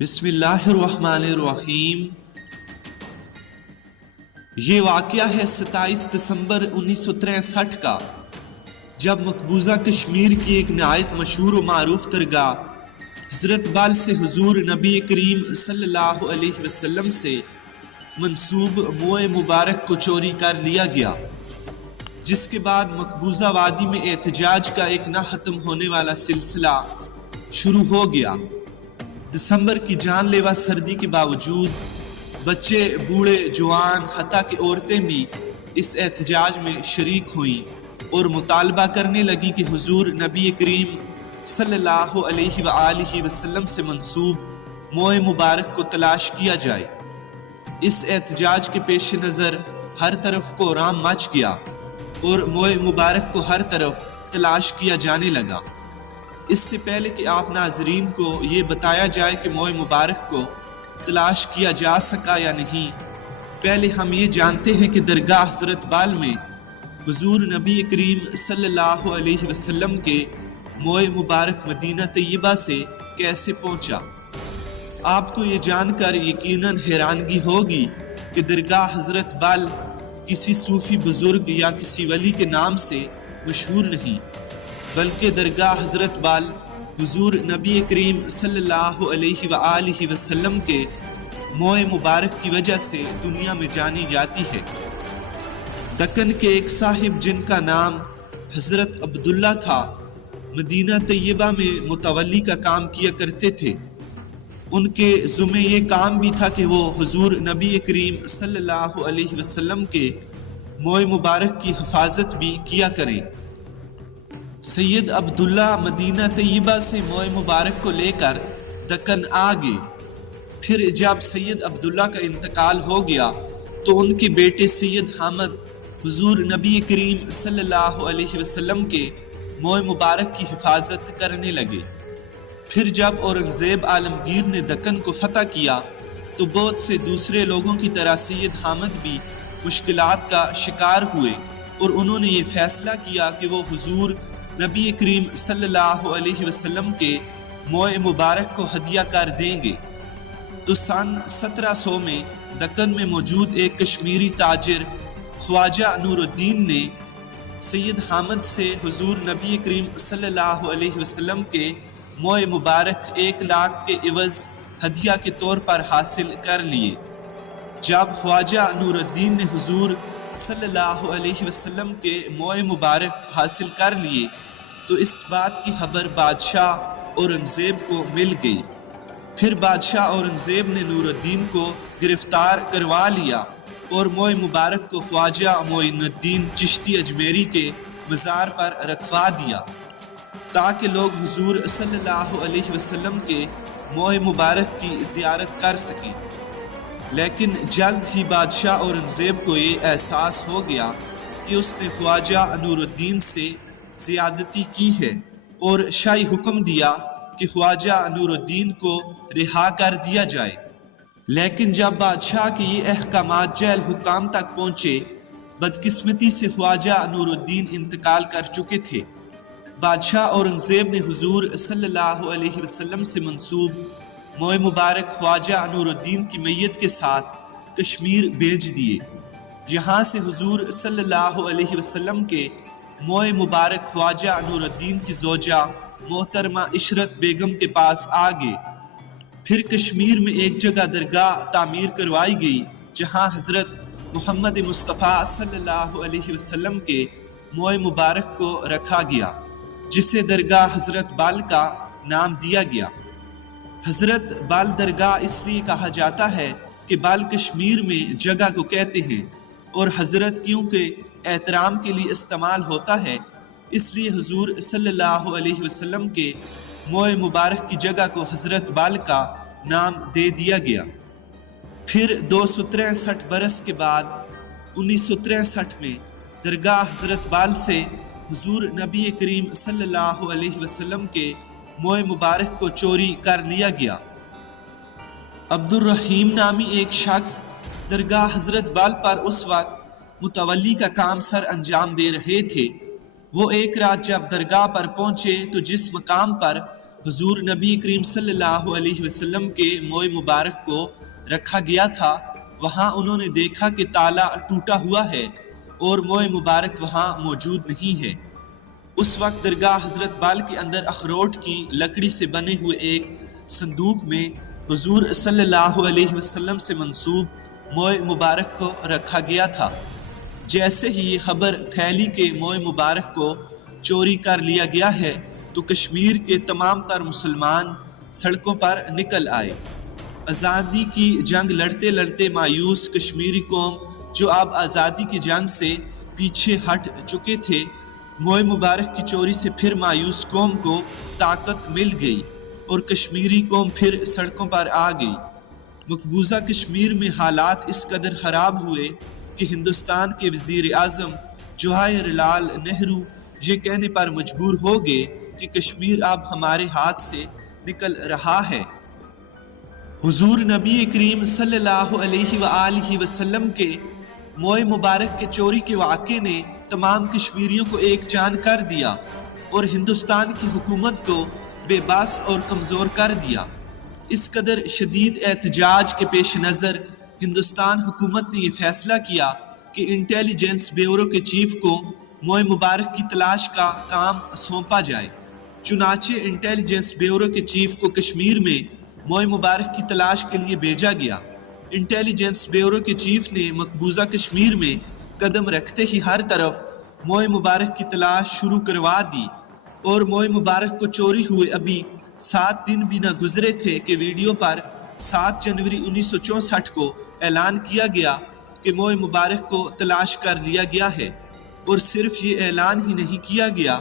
بسم اللہ الرحمن الرحیم۔ یہ واقعہ ہے 27 دسمبر 1963 کا، جب مقبوضہ کشمیر کی ایک نہایت مشہور و معروف درگاہ حضرت بال سے حضور نبی کریم صلی اللہ علیہ وسلم سے منسوب موئے مبارک کو چوری کر لیا گیا، جس کے بعد مقبوضہ وادی میں احتجاج کا ایک نہ ختم ہونے والا سلسلہ شروع ہو گیا۔ دسمبر کی جان لیوا سردی کے باوجود بچے، بوڑھے، جوان، حتیٰ کہ عورتیں بھی اس احتجاج میں شریک ہوئیں اور مطالبہ کرنے لگیں کہ حضور نبی کریم صلی اللہ علیہ وآلہ وسلم سے منسوب موئے مبارک کو تلاش کیا جائے۔ اس احتجاج کے پیش نظر ہر طرف کوہرام مچ گیا اور موئے مبارک کو ہر طرف تلاش کیا جانے لگا۔ اس سے پہلے کہ آپ ناظرین کو یہ بتایا جائے کہ موئے مبارک کو تلاش کیا جا سکا یا نہیں، پہلے ہم یہ جانتے ہیں کہ درگاہ حضرت بال میں حضور نبی کریم صلی اللہ علیہ وسلم کے موئے مبارک مدینہ طیبہ سے کیسے پہنچا۔ آپ کو یہ جان کر یقیناً حیرانگی ہوگی کہ درگاہ حضرت بال کسی صوفی بزرگ یا کسی ولی کے نام سے مشہور نہیں، بلکہ درگاہ حضرت بال حضور نبی کریم صلی اللہ علیہ وآلہ وسلم کے موئے مبارک کی وجہ سے دنیا میں جانی جاتی ہے۔ دکن کے ایک صاحب جن کا نام حضرت عبداللہ تھا، مدینہ طیبہ میں متولی کا کام کیا کرتے تھے۔ ان کے ذمہ یہ کام بھی تھا کہ وہ حضور نبی کریم صلی اللہ علیہ وسلم کے موئے مبارک کی حفاظت بھی کیا کریں۔ سید عبداللہ مدینہ طیبہ سے موئے مبارک کو لے کر دکن آ گئے۔ پھر جب سید عبداللہ کا انتقال ہو گیا تو ان کے بیٹے سید حامد حضور نبی کریم صلی اللہ علیہ وسلم کے موئے مبارک کی حفاظت کرنے لگے۔ پھر جب اورنگزیب عالمگیر نے دکن کو فتح کیا تو بہت سے دوسرے لوگوں کی طرح سید حامد بھی مشکلات کا شکار ہوئے، اور انہوں نے یہ فیصلہ کیا کہ وہ حضور نبی کریم صلی اللہ علیہ وسلم کے موئے مبارک کو ہدیہ کر دیں گے۔ تو سن 1700 میں دکن میں موجود ایک کشمیری تاجر خواجہ نور الدین نے سید حامد سے حضور نبی کریم صلی اللہ علیہ وسلم کے موئے مبارک 1 لاکھ کے عوض ہدیہ کے طور پر حاصل کر لیے۔ جب خواجہ نور الدین نے حضور صلی اللہ علیہ وسلم کے موئے مبارک حاصل کر لیے تو اس بات کی خبر بادشاہ اورنگزیب کو مل گئی۔ پھر بادشاہ اورنگزیب نے نور الدین کو گرفتار کروا لیا اور موئے مبارک کو خواجہ معین الدین چشتی اجمیری کے مزار پر رکھوا دیا تاکہ لوگ حضور صلی اللہ علیہ وسلم کے موئے مبارک کی زیارت کر سکیں۔ لیکن جلد ہی بادشاہ اورنگزیب کو یہ احساس ہو گیا کہ اس نے خواجہ نور الدین سے زیادتی کی ہے اور شاہی حکم دیا کہ خواجہ نور الدین کو رہا کر دیا جائے۔ لیکن جب بادشاہ کے یہ احکامات جیل حکام تک پہنچے، بدقسمتی سے خواجہ نور الدین انتقال کر چکے تھے۔ بادشاہ اورنگزیب نے حضور صلی اللہ علیہ وسلم سے منسوب موئے مبارک خواجہ نور الدین کی میت کے ساتھ کشمیر بھیج دیے۔ یہاں سے حضور صلی اللہ علیہ وسلم کے موئے مبارک خواجہ نور الدین کی زوجہ محترمہ عشرت بیگم کے پاس آ گئے۔ پھر کشمیر میں ایک جگہ درگاہ تعمیر کروائی گئی جہاں حضرت محمد مصطفیٰ صلی اللہ علیہ وسلم کے موئے مبارک کو رکھا گیا، جسے درگاہ حضرت بال کا نام دیا گیا۔ حضرت بال درگاہ اس لیے کہا جاتا ہے کہ بال کشمیر میں جگہ کو کہتے ہیں، اور حضرت کیونکہ احترام کے لیے استعمال ہوتا ہے، اس لیے حضور صلی اللہ علیہ وسلم کے موئے مبارک کی جگہ کو حضرت بال کا نام دے دیا گیا۔ پھر 263 برس کے بعد 1963 میں درگاہ حضرت بال سے حضور نبی کریم صلی اللہ علیہ وسلم کے موئے مبارک کو چوری کر لیا گیا۔ عبد الرحیم نامی ایک شخص درگاہ حضرت بال پر اس وقت متولی کا کام سر انجام دے رہے تھے۔ وہ ایک رات جب درگاہ پر پہنچے تو جس مقام پر حضور نبی کریم صلی اللہ علیہ وسلم کے موئے مبارک کو رکھا گیا تھا، وہاں انہوں نے دیکھا کہ تالا ٹوٹا ہوا ہے اور موئے مبارک وہاں موجود نہیں ہے۔ اس وقت درگاہ حضرت بال کے اندر اخروٹ کی لکڑی سے بنے ہوئے ایک صندوق میں حضور صلی اللہ علیہ وسلم سے منسوب موئے مبارک کو رکھا گیا تھا۔ جیسے ہی یہ خبر پھیلی کہ موئے مبارک کو چوری کر لیا گیا ہے تو کشمیر کے تمام تر مسلمان سڑکوں پر نکل آئے۔ آزادی کی جنگ لڑتے لڑتے مایوس کشمیری قوم جو اب آزادی کی جنگ سے پیچھے ہٹ چکے تھے، موئے مبارک کی چوری سے پھر مایوس قوم کو طاقت مل گئی اور کشمیری قوم پھر سڑکوں پر آ گئی۔ مقبوضہ کشمیر میں حالات اس قدر خراب ہوئے کہ ہندوستان کے وزیر اعظم جواہر لال نہرو یہ کہنے پر مجبور ہو گئے کہ کشمیر اب ہمارے ہاتھ سے نکل رہا ہے۔ حضور نبی کریم صلی اللہ علیہ وآلہ وسلم کے موئے مبارک کے چوری کے واقعے نے تمام کشمیریوں کو ایک جان کر دیا اور ہندوستان کی حکومت کو بے بس اور کمزور کر دیا۔ اس قدر شدید احتجاج کے پیش نظر ہندوستان حکومت نے یہ فیصلہ کیا کہ انٹیلیجنس بیورو کے چیف کو موئے مبارک کی تلاش کا کام سونپا جائے۔ چنانچہ انٹیلیجنس بیورو کے چیف کو کشمیر میں موئے مبارک کی تلاش کے لیے بھیجا گیا۔ انٹیلیجنس بیورو کے چیف نے مقبوضہ کشمیر میں قدم رکھتے ہی ہر طرف موئے مبارک کی تلاش شروع کروا دی اور موئے مبارک کو چوری ہوئے ابھی 7 دن بھی نہ گزرے تھے کہ ویڈیو پر 7 جنوری 1964 کو اعلان کیا گیا کہ موئے مبارک کو تلاش کر لیا گیا ہے۔ اور صرف یہ اعلان ہی نہیں کیا گیا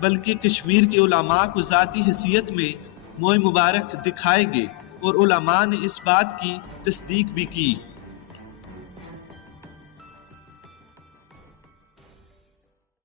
بلکہ کشمیر کے علماء کو ذاتی حیثیت میں موئے مبارک دکھائے گئے اور علماء نے اس بات کی تصدیق بھی کی۔